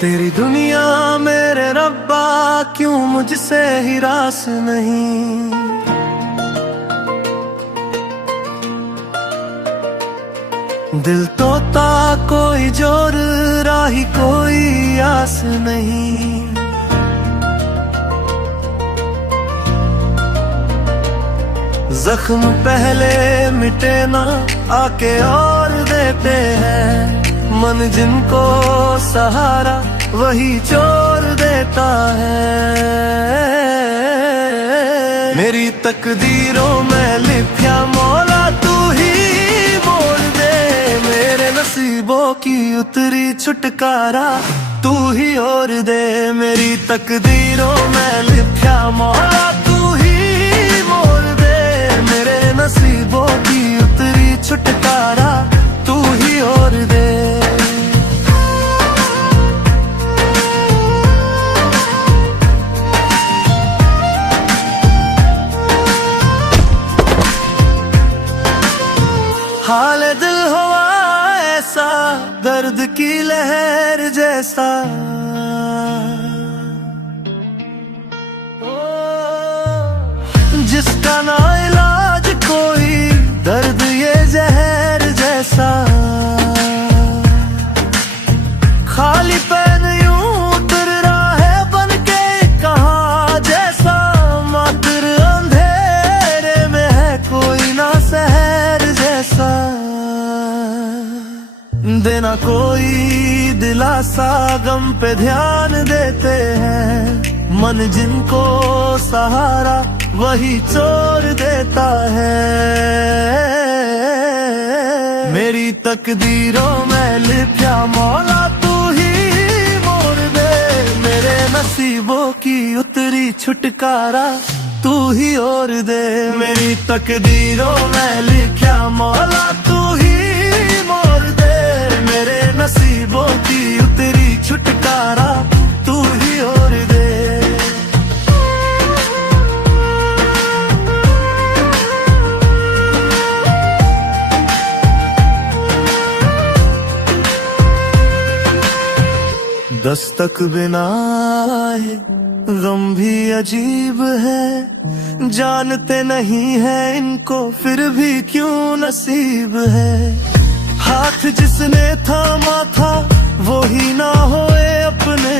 तेरी दुनिया मेरे रब्बा क्यों मुझसे ही रास नहीं। दिल तोता कोई जोर राही कोई आस नहीं। जख्म पहले मिटे ना आके और देते हैं, मन जिनको सहारा वही छोड़ देता है। मेरी तकदीरों में लिखा मौला तू ही मोड़ दे, मेरे नसीबों की उतरी छुटकारा तू ही और दे। मेरी तकदीरों में लिखा मौला तू ही मोड़ दे, मेरे नसीबों की उतरी छुटकारा तू ही और दे। हाल दिल हुआ ऐसा दर्द की लहर जैसा, जिसका ना इलाज कोई दर्द ये जहर जैसा। खाली पैन यूं उतर रहा है बन के कहाँ जैसा, मात्र अंधेरे में है कोई ना सहर जैसा। देना कोई दिलासा गम पे ध्यान देते हैं, मन जिनको सहारा वही छोड़ देता है। मेरी तकदीरों में लिखा मौला तू ही मोड़ दे, मेरे नसीबों की उतरी छुटकारा तू ही और दे। मेरी तकदीरों में लिखा मौला तू ही मोड़ दे, मेरे नसीबों की उतरी छुटकारा तू ही और दे। दस्तक बिना आए गम भी अजीब है, जानते नहीं है इनको फिर भी क्यों नसीब है। हाथ जिसने थामा था वो ही ना होए अपने,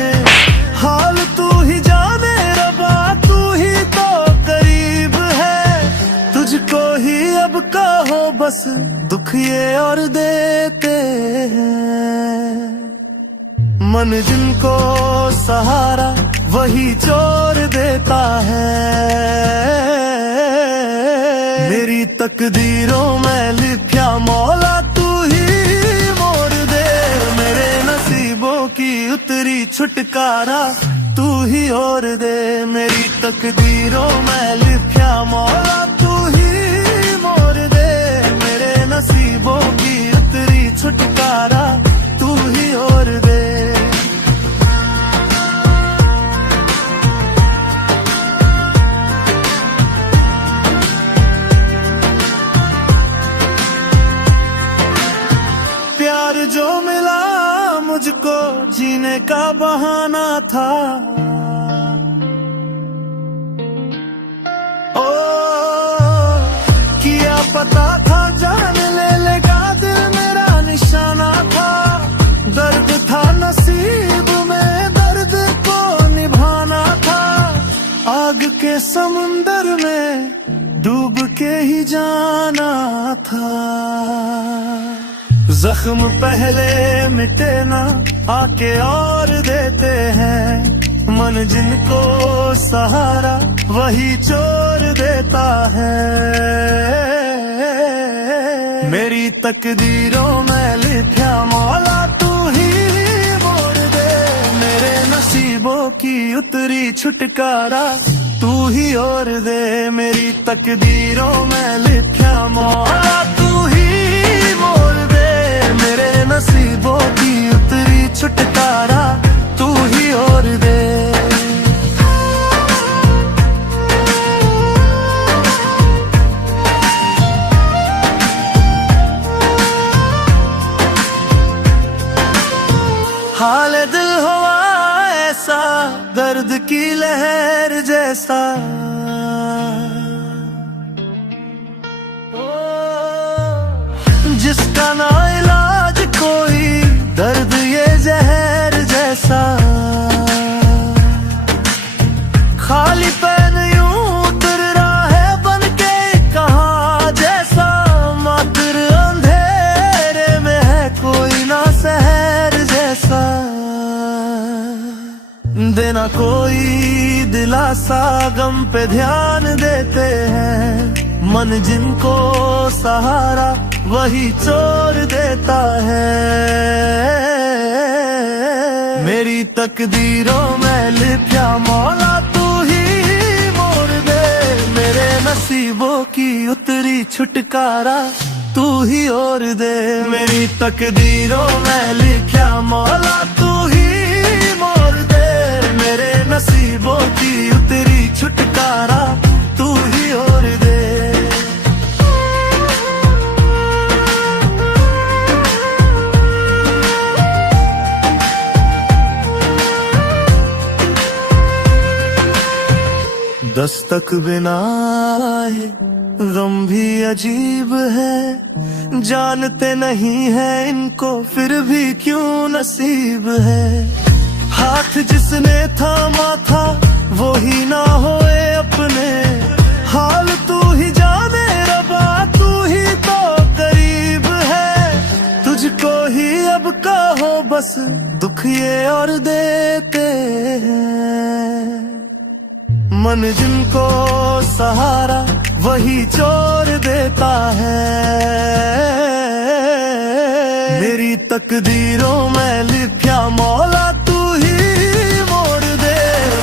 हाल तू ही जाने रबा तू ही तो करीब है। तुझको ही अब कहो बस दुख ये और देते हैं, मन जिनको सहारा वही छोड़ देता है। मेरी तकदीरों में लिखा मौला तू ही मोड़ दे, मेरे नसीबों की उतरी छुटकारा तू ही और दे। मेरी तकदीरों में लिखा मौला तू ही मोड़ दे, मेरे नसीबों की उतरी छुटकारा तू ही और दे। प्यार जो मिला मुझको जीने का बहाना था, ओ किया पता था जान ले लेगा दिल मेरा निशाना था। दर्द था नसीब में दर्द को निभाना था, आग के समुंदर में डूब के ही जाना था। जख्म पहले मिटे ना आके और देते हैं, मन जिनको सहारा वही छोड़ देता है। मेरी तकदीरों में लिखा मौला तू ही मोड़ दे, मेरे नसीबों की उतरी छुटकारा तू ही और दे। मेरी तकदीरों में लिखा मौला तू ही मोड़ दे, मेरे नसीबों की उतरी छुटकारा तू ही और दे। हाल दिल हुआ दर्द की लहर जैसा। जिसका ना इलाज कोई, दर्द ये जहर जैसा। खाली पैन यूं उतर रहा है बन के कहाँ जैसा। मात्र अंधेरे में है कोई ना सहर जैसा। देना कोई दिलासा, गम पे ध्यान देते हैं। मन जिनको सहारा वही चोर देता है। मेरी तकदीरों में लिखा मौला तू ही मोड़ दे। मेरे नसीबों की उतरी छुटकारा तू ही ओर दे। मेरी तकदीरों में लिखा मौला तू ही मोड़ दे। मेरे नसीबों की उतरी छुटकारा तू ही ओर दे। दस्तक बिना आए गम भी अजीब है। जानते नहीं है इनको फिर भी क्यों नसीब है। हाथ जिसने थामा था वो ही ना होए अपने। हाल तू ही जाने रबा, तू ही तो करीब है। तुझको ही अब कहो बस दुख ये और देते हैं। मन जिनको सहारा वही चोर देता है। मेरी तकदीरों में लिखा मौला तू ही मोड़ दे।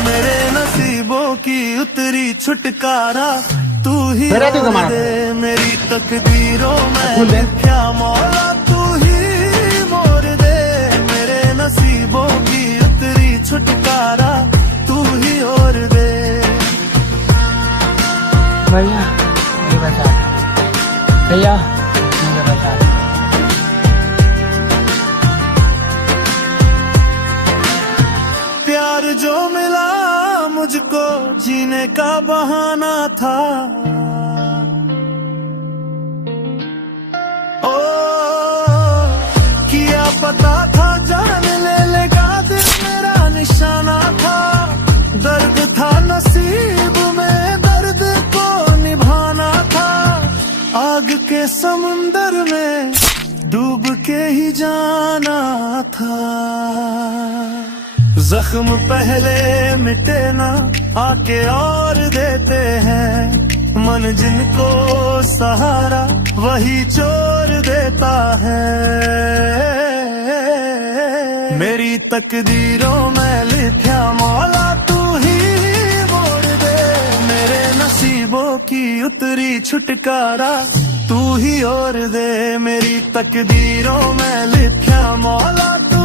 मेरे नसीबों की उतरी छुटकारा तू ही मोड़ दे। मेरी तकदीरों में लिखा मौला तू ही मोड़ दे। मेरे नसीबों की उतरी छुटकारा तू ही ओर दे। भैया ये बता दे, भैया मुझे बता दे। प्यार जो मिला मुझको जीने का बहाना था। ओ किया पता था जान ले लेगा दिल मेरा निशाना था। दर्द था नसीब में, दर्द को निभाना था। आग के समुंदर में डूब के ही जाना था। जख्म पहले मिटे ना आके और देते हैं। मन जिनको सहारा वही चोर देता है। मेरी तकदीरों में लिखा मौला तू ही मोड़ दे। मेरे नसीबों की उतरी छुटकारा तू ही ओर दे। मेरी तकदीरों में लिखा मौला तू